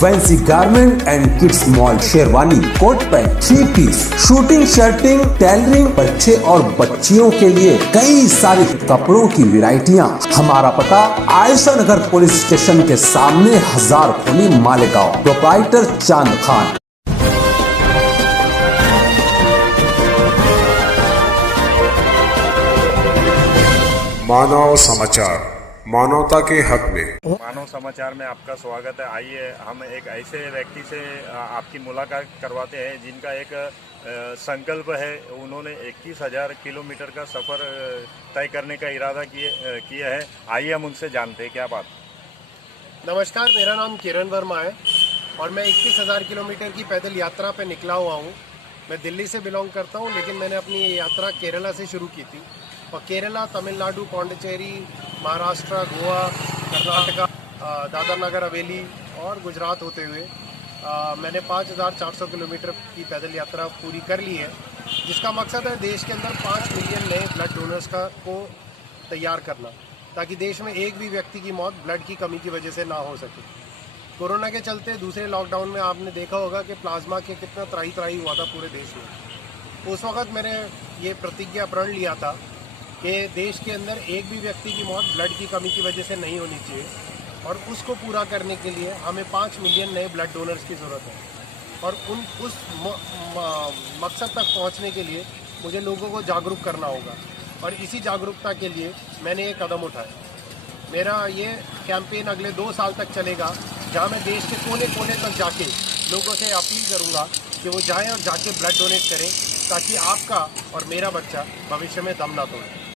Fancy garment and kids mall, sherwani, coat pant, 3 piece, suiting, shirting, tailoring, बच्चे और बच्चियों के लिए कई सारे कपड़ों की वैरायटियां। हमारा पता आयशा नगर पुलिस स्टेशन के सामने, हजार खोली, मालेगांव। प्रोप्राइटर चांद खान। मानव समाचार, मानवता के हक में। मानव समाचार में आपका स्वागत है। आइए हम एक ऐसे व्यक्ति से आपकी मुलाकात करवाते हैं जिनका एक संकल्प है। उन्होंने 21,000 किलोमीटर का सफ़र तय करने का इरादा किया है। आइए हम उनसे जानते हैं क्या बात। नमस्कार, मेरा नाम किरण वर्मा है और मैं 21,000 किलोमीटर की पैदल यात्रा पे निकला हुआ हूँ। मैं दिल्ली से बिलोंग करता हूँ, लेकिन मैंने अपनी ये यात्रा केरला से शुरू की थी और केरला, तमिलनाडु, पौंडीचेरी, महाराष्ट्र, गोवा, कर्नाटका, दादर नगर हवेली और गुजरात होते हुए मैंने 5,400 किलोमीटर की पैदल यात्रा पूरी कर ली है, जिसका मकसद है देश के अंदर 5 मिलियन नए ब्लड डोनर्स को तैयार करना, ताकि देश में एक भी व्यक्ति की मौत ब्लड की कमी की वजह से ना हो सके। कोरोना के चलते दूसरे लॉकडाउन में आपने देखा होगा कि प्लाज्मा के कितना त्राही हुआ था पूरे देश में। उस वक्त मैंने ये प्रतिज्ञा प्रण लिया था कि देश के अंदर एक भी व्यक्ति की मौत ब्लड की कमी की वजह से नहीं होनी चाहिए, और उसको पूरा करने के लिए हमें 5 मिलियन नए ब्लड डोनर्स की ज़रूरत है। और उस मकसद तक पहुंचने के लिए मुझे लोगों को जागरूक करना होगा, और इसी जागरूकता के लिए मैंने ये कदम उठाया। मेरा ये कैंपेन अगले 2 साल तक चलेगा, जहाँ मैं देश के कोने कोने तक जाके लोगों से अपील करूँगा कि वो जाएँ और जाके ब्लड डोनेट करें, ताकि आपका और मेरा बच्चा भविष्य में दम ना तोड़े।